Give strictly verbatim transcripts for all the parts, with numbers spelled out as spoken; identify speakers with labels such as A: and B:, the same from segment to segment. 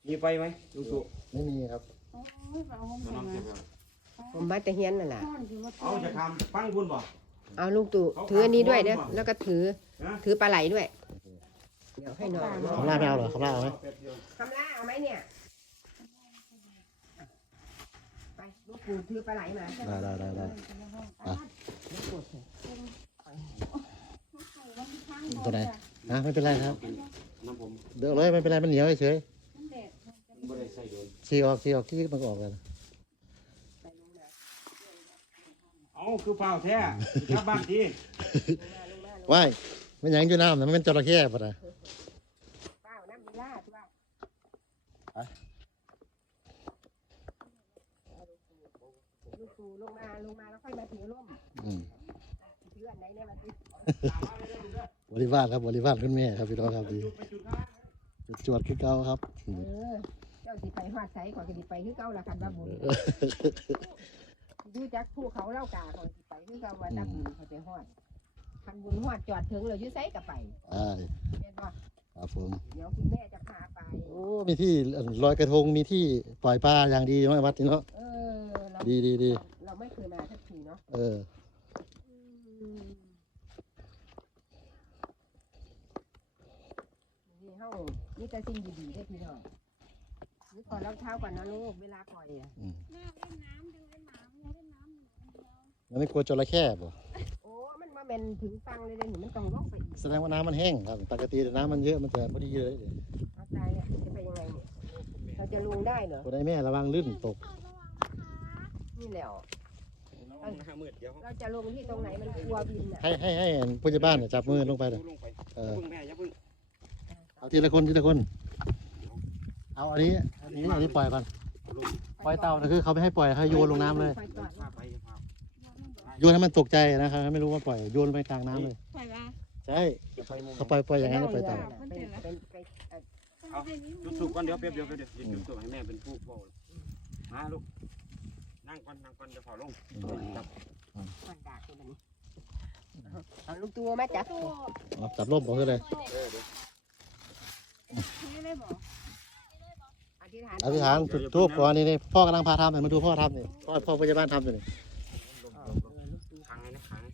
A: มีไฟไหมลุงตู่
B: ไม่มีครับ
C: ผมมาแต่เฮียนนั่นแหละ
A: เอาจะทำฟังคุณบอก
C: เอาลุงตู่ถืออันนี้ด้วยเด้อแล้วก็ถือถือปลาไหลด้วยเดี๋ยวให้น้อง
B: คำล่าไม่เอาเหรอคำล่าเอาไหม
C: คำล่าเอาไหมเนี่ยไปลุงตู่ถือปลาไหลมา
B: ได้ได้ได้ได้ตัวไหนนะไม่เป็นไรครับ
A: น้ำผม
B: เดี๋ยวเลยไม่เป็นไรมันเหนียวเฉย
A: ไม่ได้ใส่โดน
B: ๆชี้ออกชี้ออกชี้มันก็ออกกัน
A: เอาคือเปล่าแท้กลับบ้านที
B: ว่ายมันยังอยู่น้ำนะมันเป็นจระเข้ปะนะ
C: เป้าน้ำมีลาดว่าลุงตู่ลงมาลงมาแล้วค่อยมาถือร่ม
B: อืม
C: ถืออันไหนเนี่ยมาถือบ
B: ริวารครับบริวารคุณแม่ครับพี่น้องครับดีจุดจวดขึ้นเก้าครับ
C: เออเจ้าสิไปหอดใสก่อนจะสิไปคือเก่าละคันว่าบุญดูจักภูเขาเล่ากาก่อนสิไปคือเก่าว่าจักบุญเขาไปหอดคันบุญหอดจอดถึงเลยยื้อไสกับไป
B: อ่า
C: เห็นป่ะ
B: ครับผม
C: เดี๋ยวคุณแม่จะพาไป
B: โอ้มีที่ลอยกระทงมีที่ปล่อยปลาอย่างดีไหมวัดนี้เนาะ
C: เออเรา
B: ดีดีดี
C: เราไม่เคยมาสักทีเนาะ
B: เออ
C: นี่เฮานี่แต่สิ่งดีๆได้พี่น้องนี่ก่อนรองเท้าก่อนนะลูกเวลาปล่อยอ่ะ
B: อืม
D: แม่เล่นน้ำดูเล่นน้ำเล่นน้ำ
B: แล้วไม่กลัวจระเข้บ่
C: โอ้มันมาเป็นถึงฟังเลยเลยหนูมันต้องล่องไปอีก
B: แสดงว่าน้ำมันแห้งครับปกติน้ำมันเยอะมันจะพอดีเลย
C: เอาตายเนี่ยจะไปยังไงเนี่ยเราจะลงได้เหรอ
B: คนไอ้แม่ระวังลื่นตก
C: นี่แหละ
A: น้องหน้ามืดเดี๋ยว
C: เราจะลงที่ตรงไหนมันกลัวบินอ่ะ
B: ให้ให้ให้ผู้ใหญ่บ้านเนี่ยจับมือลงไปเลย
A: ลงไป
B: เออ
A: พึ่งแม่อย่าพึ่ง
B: เอาทีละคนทีละคน เอาอันนี้อันนี้อันนี้ปล่อยก่อนปล่อยเต่านะคือเขาไม่ให้ปล่อยให้โยนลงน้ำเลย
C: ไปก่อน
A: พาไปพา
B: โยนให้มันตกใจนะครับให้ไม่รู้ว่าปล่อยโยนไปกลางน้ำเลย
D: ปล่อยละ
B: ใช่
A: จะไปมุม
B: เขาปล่อยปล่อยอย่างนั้นก็ปล่อยเต่า
C: ไปไปไปเอ่อ
A: เอาจุดสูบก่อนเดี๋ยวเปรียบเดี๋ยวเดี๋ยวจุดสูบให้แม่เป็นผู้บอกมาลูกนั่งก่อนนั่งก่อนจะขอลงจับ
C: ก่อนด่าตัวนี้เอาลูกตัวมาจับ
D: ตัว
B: เอาจับร่มผมก็เลย
A: เออเดี๋ยว
D: ไม่ได้บอก
C: อธิษฐาน
B: อธิษฐานจุดทูบก่อนนี่นี่พ่อกำลังพาทำเห็นมาดูพ่อทำนี่พ่อพ่อผู้ใหญ่บ้านทำอยู่นี่
A: ขังไงนะขัง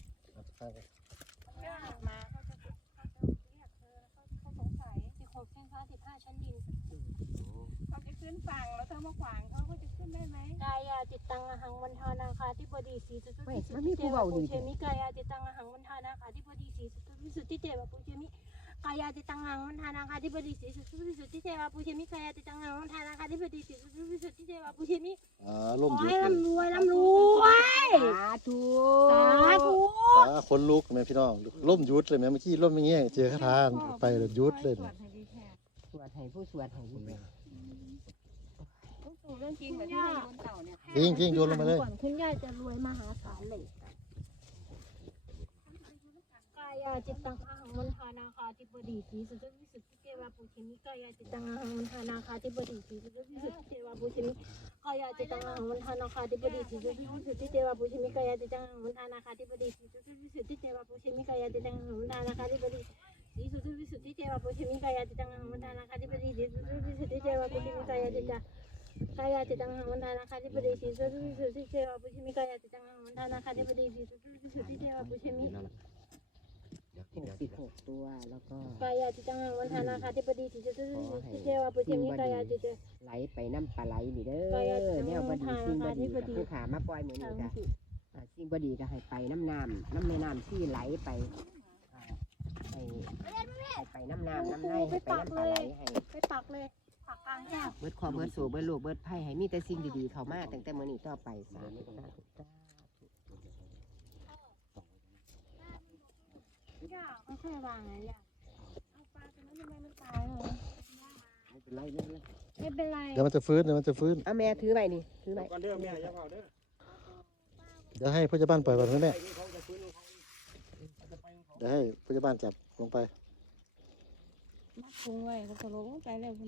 D: มาเขาจะเขาจะเรียกเธอเขาสงสัยสิบหกเส้นฟ้าสิบห้าชั้นดินเขาจะขึ้นฝั่งแล้วเธอมาขวางเขาเขาจะขึ้นได้ไหมกายาจิตตังอหังวันทานาคาธิบดีสีสุตุวิสุทธิเทวปุเชมิกายาจิตตังอหังวันทานาคาธิบดีสีสุตุวิสุทธิเทวปุเชมิกายาจิตตังอหังวันทานาคาธิบดีสีสุตุวิสุทธิเทวปุเชมิกายาจิตตังอหังวันทานาคาธิบดีสีสุตุวิสุทธิเทวปุเชมิ
B: อ่าร่ม
D: ขอ
B: อยู่
D: ให้ร่ำรวยร่ำรวย
C: สาธุ
D: สาธุ
B: อ่าคนลุกแม่พี่น้องร่มยุดเลยแม่เมื่อกี้ร่มอย่างเงี้ยเจอคาทานไปเลยยุดเลย
D: สวดให้ดีแท้
C: สวดให้ผู้สวดให้ผู้สวด
D: เรื่องจริงเหมือนที่ในบนเต่าเนี่ย
B: จริงจริงโยนลงมาเลย
D: ก่อนคุณย่าจะรวยมหาศาลเลยกายาจิตตังอาหังวันทานาคาธิบดีสีสุทธิวิสุทธิเทวาปุชมิกายาจิตตังอาหังวันทานาคาธิบดีสีสุทธิวิสุทธิเทวาปุชมิกายาจิตตังอาหังวันทานาคาธิบดีสีสุทธิวิสุทธิเทวาปุชมิกายาจิตตังอาหังวันทานาคาธิบดีสีสุทธิวิสุทธิเทวาปุชมิกายาจิตตังอาหังวันทานาคาธิบดีสีสุทธิวิสุทธิเทวาปุชมิกายาจิตตังอาหังวันทานาคาธิบดีสีสุทธิวิสุทธิเทวาปุชมิกายาจิตตังกายาจิตังหังวันทานาคาธิบดีสีสุทธิวิสุทธิเทวาปุชมิกายาจิตังหังวันทานาคาธิบดีสีสุทธิวิสุทธิเทวาปุชมิ
C: หกสิบหกตัวแล้วก็
D: กายาจิตังหังวันทานาคาธิบดีสีสุทธิวิสุทธิเทวาปุชมิกายาจิต
C: ไหลไปน้ำปลาไหลนี่เด้อเนี่ยบดีสิ่งบดีกับผู้ขามาปล่อยเหมือน
D: ทา
C: นี้
D: ง
C: ค่ะ
D: จิ
C: อ่าสิ่งบดีก็ให้ไปน้ำน้ำน้ำแม่น้ำที่ไหลไปอ่าให้ให้ไปน้ำน้ำน้ำไหลให้ไปน้ำปลาไหลให้
D: ไปปักเลยปักกลางแก้ว
C: เบิดคอเบิดสูเบิดลูกเบิดไผ่ให้มีแต่สิ่งดีๆเข้ามาตั้งแต่มื้อนี้ต่อไปสาธุสาธุสาธุ
D: ย่าไม่ใช่วางไงย่าเอาปลาตัวนั้นทำไมมันตายเหรอ
C: ไม่เป็นไรไม่เป็นไร
D: ไม่เป็นไร
B: เดี๋ยวมันจะฟื้นเดี๋ยวมันจะฟื้น
C: เอาแม่ถือไปนี่ถือไป
A: ก่อนเด้อแม่อย่าเผาเด้อ
B: เดี๋ยวให้ผู้ใหญ่บ้านปล่อยก่อนนะแม่
A: เขาจะฟื้นเขาจะไปเขา
B: เดี๋ยวให้ผู้ใหญ่บ้านจับลงไป
D: มัดพุงไว้เขาจะลงไปเลยคุณ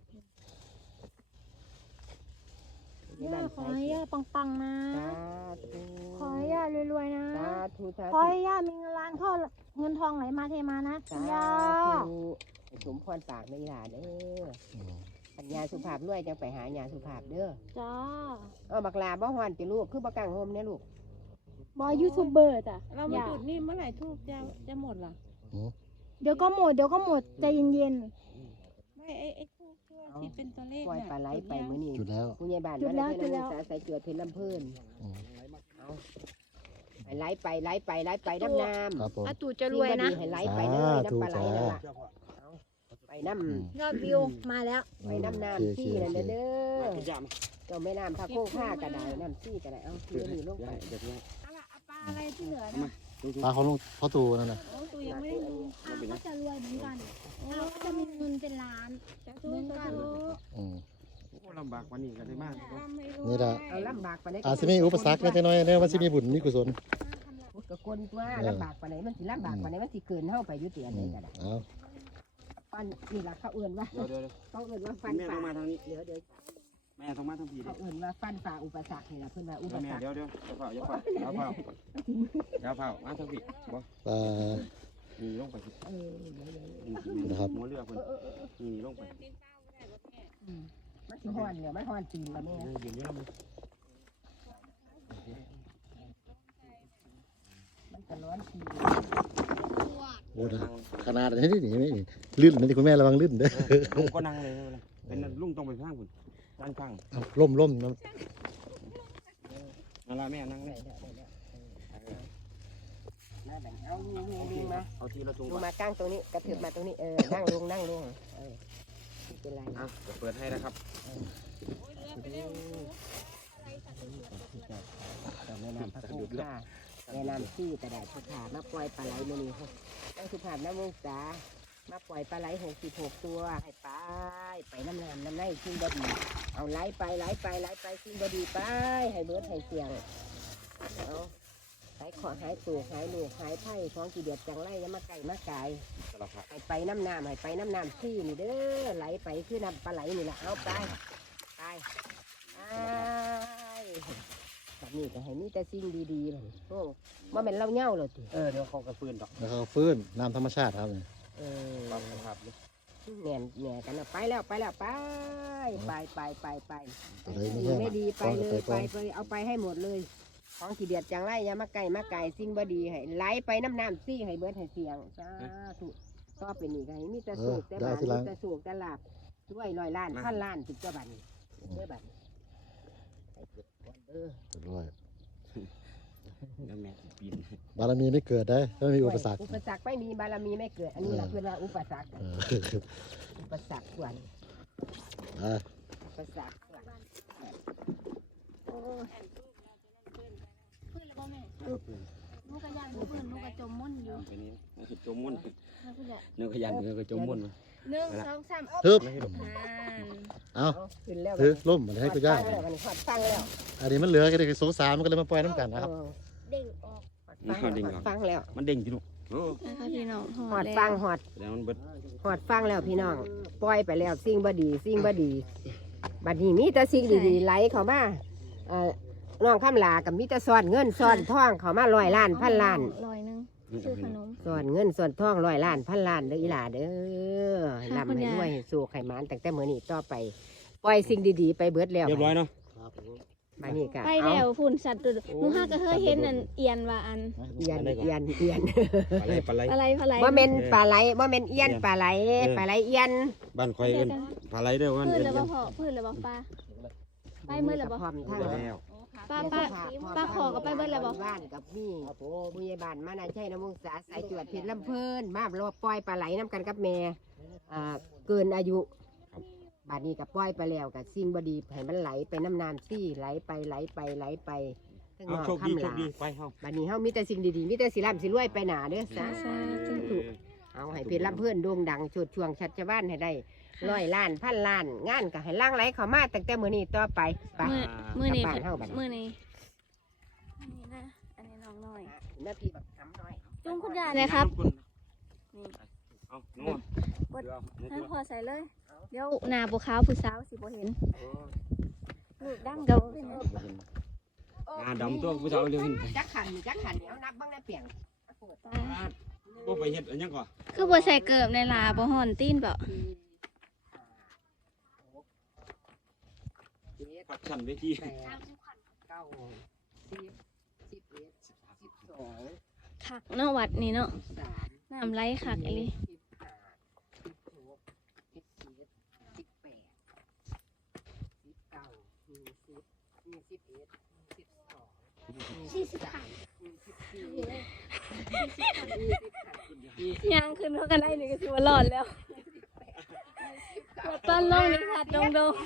D: ย่าขอให้ย่าปังๆนะ
C: สาธุ
D: ขอให้ย่ารวยๆนะ
C: สาธุสา
D: ขอ
C: ธุ
D: ให้ย่ามีเงินล้านเข้าเงินทองไหลมาเทมานะ
C: สา
D: ย่า
C: ธุให้สมพรปากในหลาเด้อปัญญาสุภาพรวยจังไปหาญาสุภาพเด้อ
D: จ้า
C: เอาบักลาบ่ฮ้อนติลูกคือบ่กางโฮมเนี่ยลูก
D: บอยยูทูบเบอร์จ้ะ
E: เรามาจุดนี่เมื่อไหร่ทูบจะจะหมดล่ะ
D: เดี๋ยวก็หมดเดี๋ยวก็หมดใจเย็น
E: ไม่ไอ้ไอ้ทูบที่เป็นตัวเลข
C: ปล่อย
E: น่ะ
C: ปลาไหลไปมื้อนี้
B: จุดแล้ว
C: ผู้ใหญ่บ้านมาแล้วเพิ่นเอาสาใส่เจือเพิ่นลำเพิ่น
B: อืม
C: เอาให้ไหลไปไหลไปไหลไปน้ำน้ำ
B: ครับผม
D: ๆอาตู่จะรวยนะ
C: ให้ไหลไปเลยน้ำปลาไหลนั่นล่ะเอาไปน้
B: อืม
D: ยอดวิวมาแล้ว
C: ำไปน้ำน้ำซี่นั่นเด้อเด้อเจ้าแม่น้ำพระโค้งข้ากระไดน้ำซี่กระไดเอาที่นี่ลงไป
A: เดี๋ยว
D: เอาล่ะเอาปลาอะไรที่เหลือนะ
B: ปลาของลุงพ่อตู่นั่นน่ะ
E: โอ้ตัวยังไม่ได้ดู
D: อ่ะก็จะรวยเหมือนกันเราก็จะมีเงินเป็นล้านเหมือนกัน
B: อืม
A: ลำบากกว่านี้ก็ได้มาก
B: นี่ละ
C: เอาลำบากไปไหน
B: อาจสิมีอุปสรรคเล็กน้อยเด้อว่าสิมีบุญมีกุศล
C: พุทธกคนตัวลำบากไปไหนมันสิลำบากไปไหนมันสิเกินเท่าไปอยุติอัน
B: อื
C: นี้
B: ม
C: ก็ได้
B: เอา
C: ฟันนี่ล่ะเขาเอื่นว่า
A: เดี๋ยวเดี๋ยว
C: เขาเอื่นว่าฟัน
A: แม่
C: ฝ่า
A: ต้องมาทางนี้
C: เดี๋ยวเดี๋ยว
A: แม่ต้องมาทางพี่
C: เขาเอื่นว่าฟันฝ่าอุปสรรคนี่ล่ะเพื่อนว่าอุป
A: แม่
C: สรรค
A: เดี๋ยวเดี๋ยวเดี๋ยวเฝ้าเดี๋ยวเฝ้าเดี๋ยวเฝ้าเดี๋ยวเฝ้ามาทางพี่บ่
B: ปลา
A: นี่ลงไป
C: เออเดี๋ยวเดี๋ยว
A: นี่นะครับหัวเรือเพิ่นนี่ลงไป
C: อืมมันสิฮ้อนเนี่ยมันฮ้อนตีนละแม่
A: ยืนอยู่นำ
C: มันก็ร้อนตีน
B: โอ้นะขนาดนี้นี่นี่นี่ลื่นนะที่คุณแม่ระวังลื่นเด้อ
A: ลุงก็นั่งเลยเป็นลุงต้องไปข้างพุ่นด้านข้าง
B: เอาล่มล่มน้
A: นั่นล่ะแม่นั่งเลย
C: มาแบ่งเอาลุงลุงลุงมา
A: เอาทีละถุง
C: ลุ
A: ก่
C: ง
A: อน
C: มากางตรงนี้กระเถิบมาตรงนี้เออนั่งลงนั่งลงเออไม่เป็นไร
A: อ่ะจะเปิดให้นะครับ
C: แต่แม่น้ำพระโขงค่ะแม่น้ำซี่กระดาษสุภาพมาปล่อยปลาไหลมานี่นั่งสุภาพน้ำวงศามาปล่อยปลาไหลหกสิบหกตัวให้ไปไปน้ำน้ำน้ำในซึ่งบดีเอาไหลไปไหลไปไหลไปซึ่งบดีไปให้เบิดให้เสียงเอาหายขอหายตูหายลูกหายไผ่ท้องกี่เดือดจังไรแล้วมาไก่มาไก่
A: สลับผัก
C: ให้ไปน้ำน้ำให้ไปน้ำน้ำซี่นี่เด้อไหลไปคือน้ำปลาไหลนี่แหละเอาไปไปไปแบบนี้ก็ให้มีแต่สิ่งดีๆเลยโอ้ว่าเป็นเล่าเหย้าเลยที
A: เออเดี๋ยวเขากระฟืนดอก
B: ำแล้วเขาฟื้นน้ำธรรมชาติครับเนี่ย
C: เออ
A: ปรับสภาพเลย
C: แหน่แหน่กันนะไปแล้วไปแล้วไปไปไปไปไป
B: อะไรไม่
C: ดี
B: แห้ง
C: ไม่ดีไป
B: ก้อน
C: เล
B: ไป
C: ย
B: ก้
C: ไป
B: อน
C: ไปเอาไปให้หมดเลยของขี้เดียดจังไรอย่ามาไก่มาไก่สิ่งบดีให้ไหลไปน้ำน้ำซี่ให้เบิดให้เสียงสาธุก็เป็นนี่ก็ให้มีแต่สุกแต่บานมีแต่สุกแต่ลาบด้วยร้อยล้านพันล้านถึงจะบันเด้อบันให้เกิดก่อนเด้อ
B: เรียบร้อย
A: แล้วแม่สิปีน
B: บารมีไม่เกิดได้ถ้าไม่มีอุปสรรค
C: อุปสรรคไม่มีบารมีไม่เกิด อันนี้แหละคือว่าอุปสรรค
B: เออ
C: อุปสรรคส่วน
B: อ่ะ
C: อุปสรรคส่วน
D: โอ้ยเพื่อนเลยบ่แม่ลูกกระยันเพื่อนลูกกระจมมุ่นอยู่
A: เป็นนี้จมมุ่น
D: นะคุณยาย
A: เนื้อขยันเนื้อจมมุ่น
D: หนึ่งสองสาม
B: ทึบ
A: ไม่ให้ดม
D: อ่าน
B: เอา
C: เอาขึ้นแล้ว
B: ถือล่มมันให้กูย่าง
C: แล้วมันหอดฟังแล้ว
B: อันนี้มันเหลือก็ได้สงสารมันก็เลยมาปล่อยน้ำกันนะครับ
C: เออ
D: เด้งออก
C: หอดฟังแล้วหอดฟังแล้ว
A: มันเด้งจิลูกโอ้
D: นะคะพี่น้อง
C: หอดฟังหอด
A: แล้วมันเบิด
C: หอดฟังแล้วพี่น้องปล่อยไปแล้วสิ่งบดีสิ่งบดีบัดนี้มีแต่สิ่งดีๆไหลเข้ามาเอ่อน้องข้ามลากับมีแต่ซ่อนเงินซ่อนทองเข้ามาร้อยล้านพันล้าน
D: ร้อยหนึงซื้อขนม
C: ส่วนเงินส่วนทองร้อยล้านพันล้านเด้ออีหล่าเด้อให้
D: ค่ะ
C: ร่ำ
D: คุณ
C: ให้
D: ยาย
C: รวยให้สุขให้หมานตั้งแต่มื้อนี้ต่อไปปล่อยสิ่งดีๆไปเบิดแล้ว
A: เรียบร้อยเนาะ
C: มานี่ก็
D: ไป
C: เอา
D: แล้วฝุ่นสัตว์ตัวหนูห้าก็เคยเห็นอันเอียนว่าอัน
C: เอียนเอียนเอียน
A: ปลาไหลปลาไหล
D: อะไรอะไร
C: บ่แม่นปลาไหลบ่แม่นเอียนปลาไหลปลาไหลเอียน
A: บ้านคอยเอิ้นปลาไหลเด้อวัน
D: พืช
A: เอิ้น
D: เลยบ่พอพืชเลยบ่ปลาไปเมื่อเลยบ่
C: พร้อมทั้ง
A: แล้ว
D: ป้าป้าป้าขอก็ไปเบิดแล้วบ่
C: บ้านกับมีผู้ใหญ่บ้านมานาใช่น้ำมงษาสายจวดเพชรลำเพิ่นมาเราปล่อยปลาไหลน้ำกันกับแม่อ่าเกินอายุบาดนี้กับปล่อยไปแล้วกับสิ่งบดีให้มันไหลไปน้ำน้ำซี่ไหลไปไหลไปไหลไปทั้ง
A: เอา
C: นอก
A: โชคดี
C: คำ
A: โช
C: ลา
A: คดีไปเฮา
C: บาดนี้เฮามีแต่สิ่งดีๆมีแต่สิร่ำสิรวยไปหนาเด้อสาธุเอาให้เพชรลำเพิ่นโด่งดังชุดช่วงชัดชบ้านให้ได้ร้อยล้านพันล้านงานก็ให้ล่างไหลเข้ามาตั้งแต่มื้อนี้ต่อไปไป
D: มือมือนี้
C: กลับบ้านเฮาบัดนี้
D: มือนี้อันนี้นะอันนี้น้องน้อย
C: หน้าที่แบบทำน้อย
D: จุ้งคุณยายเลยครับ
A: เอาหนูเดี๋ยวหนู
D: ให้
A: เดี๋ยว
D: พอใส่เลย เดี๋ยวหน้าบัวขาวผู้สาวสิบ่เห็นลูกดังกับเป็น
A: งานดำตัวผู้สาวเร็วเห็น
C: จักขันจักขันเอานับบ้างได้เปลี่ยน
A: บ่ไปเฮ็ดอันยังก่อ
D: คือบัวใส่เกิบในลาบ่ห่อนตีนเปล่า
C: สี่ห้าหก
A: ฟักชันเวที
C: แปดเก้าสิบสิบเอ็ดสิบสอง
D: คักเนาะวัดนี่เนาะ
C: สาม
D: น้ำไหลคักอีหลี
C: สิบห้าสิบหกสิบเจ็ดสิบแปดสิบเก้ายี่สิบยี่สิบเอ็ดยี่สิบสอง
D: สี่สิบคัก
C: ยี่สิบสี่ยี่สิบห้า
D: ย่างขึ้นเขากันได้นี่ก็ถือว่ารอดแล้วแล้วตอนลงนี่ค่ะดงดง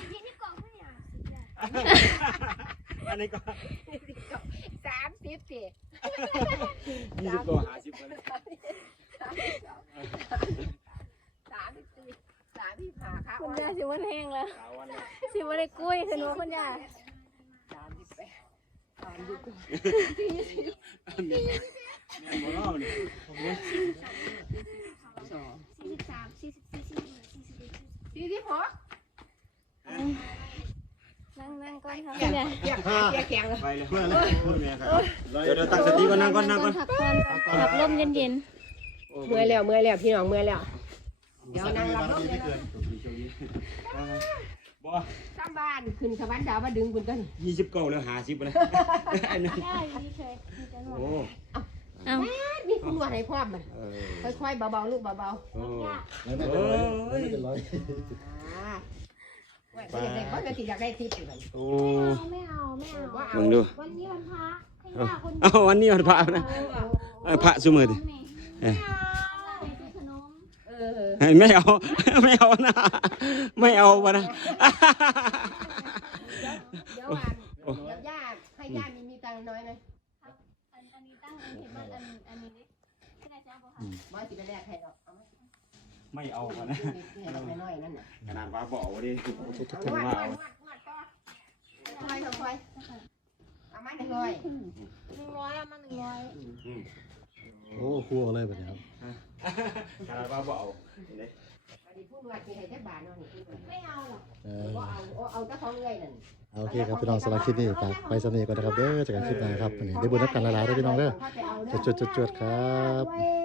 A: อันนี้ก็
C: สามสิบสิ
A: ยี่สิบกว่าห้าสิบกัน
C: สามสิบสี่สามสิบห้าค่ะ
D: คุณยายสิวันแห้งแล้ว
A: สาววันละ
D: สิวันได้กุ้ยขึ้นว่าคุณยาย
C: สามสิบแปดสามสิบเก้า
A: แม่นบ่เนาะนี่
C: สอง
D: สี่สิบสามสี่สิบสี่สี่สิบห้าสี่สิบเอ็ด
C: สี่สิบหก
D: นั่งนั่งก่อนค่ะ
C: เกี่
D: คุ
C: ย
D: ณยาย
C: เกี่ยเกี่ยแข็งเลย
A: ไปเลยเพื่อนเลยแม่ครับเดี๋ยวเดี๋ยวตั้งสติก่อนนั่งก่อนนั่งก่อน
D: พักก่อนขับลมเย็น
C: เมื่อยแล้วเมื่อยแล้วพี่น้องเมื่อยแล้วเดี๋ยวนั่งรับลม
B: ที่เกิน
A: บ่
C: สร้างบ้านขึ้นสวรรค์ดาวมาดึงคุณกัน
A: ยี่สิบเก้าแล้วห้าสิบแล้วอันนี้
D: ๆได้อยู่เฉยมีแต่หนวด
A: โอ้
D: เอ้า
C: มีคุณนวดให้พร้อมมัน
A: เออ
C: ค่อยๆเบาๆลูกเบา
A: โอ้
B: ไม่เป็นร้อยไม่เป็นร้อย
C: ๆอ่าว่าอยากได้เพราะจะติอยากได้ทิปอยู่เลย
A: โอ้
D: ไม่เอาไม่เอา
C: ว่า
A: มึงดู
D: วันนี้วันพระให้ย่าคน
A: เอ้าวันนี้วันพระนะเออพระซุมื้อดิ
D: ไม่เอาไปซื้อขนม
C: เออ
A: ไม่เอาไม่เอานะไม่เอาวะนะ
C: เดี๋ยววันเดี๋ยวย่าให้ย่ามีมีตังค์น้อยไหม
D: อันอันนี้ตั้งอันเห็นว่าอันอันนี้ดิที่ไหนจะเอาบ่ค่ะ
C: บ่สิไปแลกให้ดอกเอาไหม
A: ไม่เอาวะนะ
C: ให้ดอกน้อยๆนั่นน่ะ
A: ขนาดว่าบอกว่าดิ
C: เอานวดนวดนวดนวดต่อค่อยๆค่อยๆเอามาหนึ่งร้อย
D: หนึ่งร้อยเอามาหนึ่งร้อย
B: โอ้คู่เอาเลยแบบนี้ครับ
A: ขนาดว่าบอก
C: อันนี้ผู้นวดมีให้จักบาทเนาะนี่ผู้นวด
D: ไม่เอาหรอก
B: เออ
C: บ่เอาเอาเอาแต่ของเอ้ยนั่น
B: โอเคครับพี่น้องสำหรับคลิปนี้ฝากไปสำเนียก่อนนะครับเด้อจากการคลิปหน้าครับวันนี้ได้บุญรับกันหลายๆด้วยพี่น้องเด้อจุดๆๆๆครับ
D: ไว้